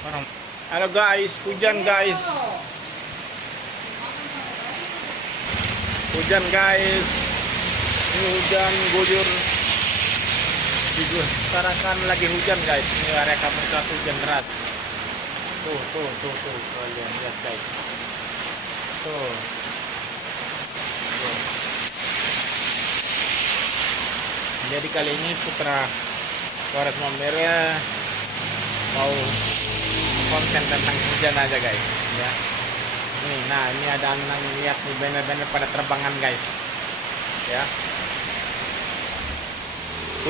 Orang. Halo guys, hujan guys. Hujan guys. Ini hujan guyur. Sekarang lagi hujan guys. Ini area kampung satu hujan deras. Tuh. Kalian lihat guys. Tuh. Jadi kali ini Putra Waras Mamere mau konten tentang hujan aja guys ya. Ini ada anak lihat nih bener-bener pada terbangan guys ya.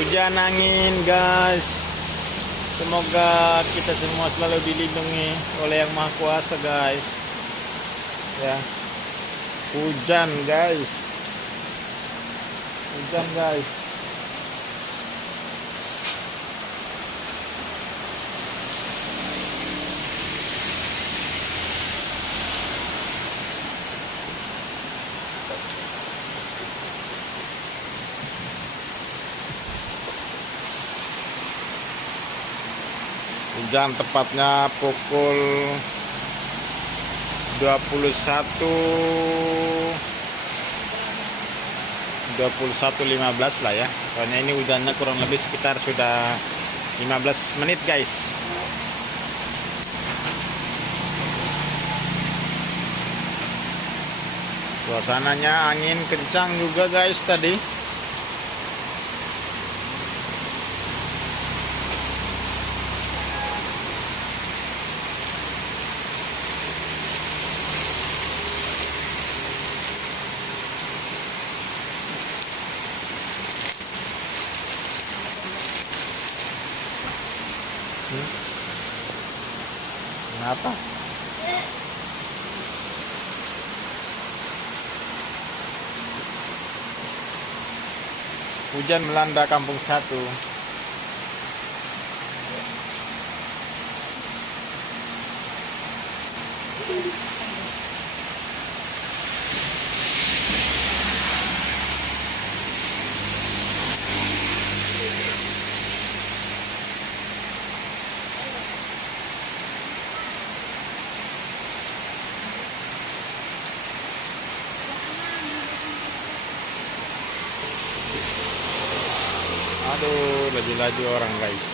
Hujan angin guys. Semoga kita semua selalu dilindungi oleh Yang Maha Kuasa guys ya. Hujan guys. Hujan guys. Hujan tepatnya pukul 21.15 lah ya. Soalnya ini hujannya kurang lebih sekitar sudah 15 menit guys. Suasananya angin kencang juga guys tadi. Kenapa? Hujan melanda kampung satu. Aduh, laju-laju orang guys.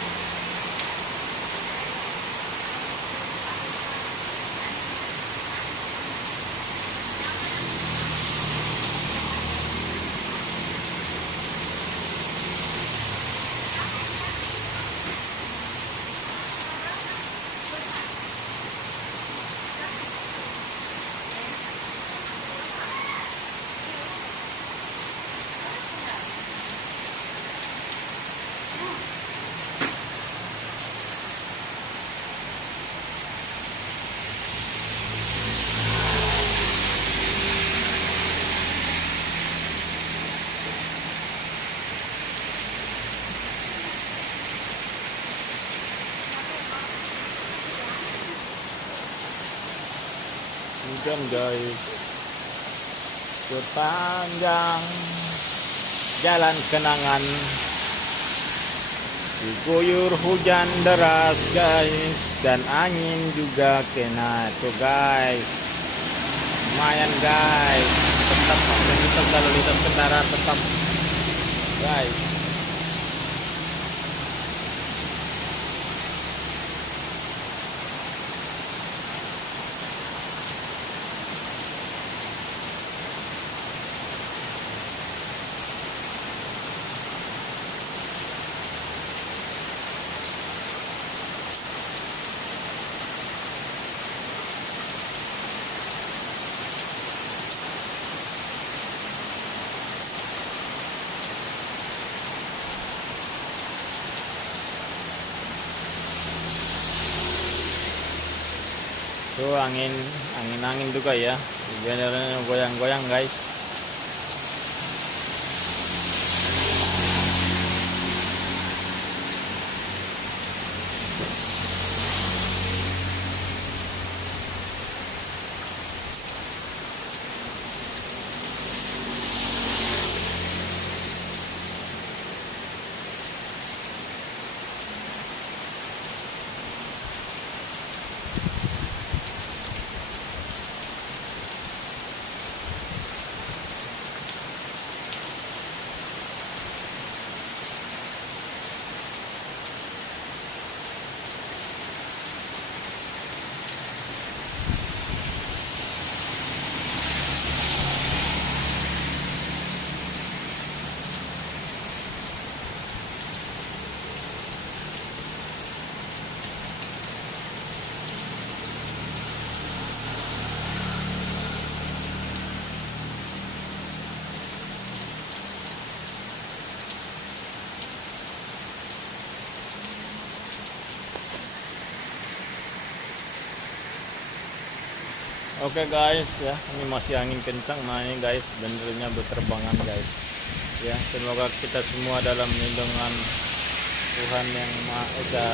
Hujan guys, sepanjang jalan kenangan diguyur hujan deras guys, dan angin juga kena tuh guys. Lumayan guys, tetap aktivitas lalu lintas kendaraan tetap guys. Tuh angin juga ya, bener-bener goyang-goyang guys. Oke guys ya, ini masih angin kencang main guys, bendernya berterbangan guys. Ya, semoga kita semua dalam lindungan Tuhan yang Maha Esa.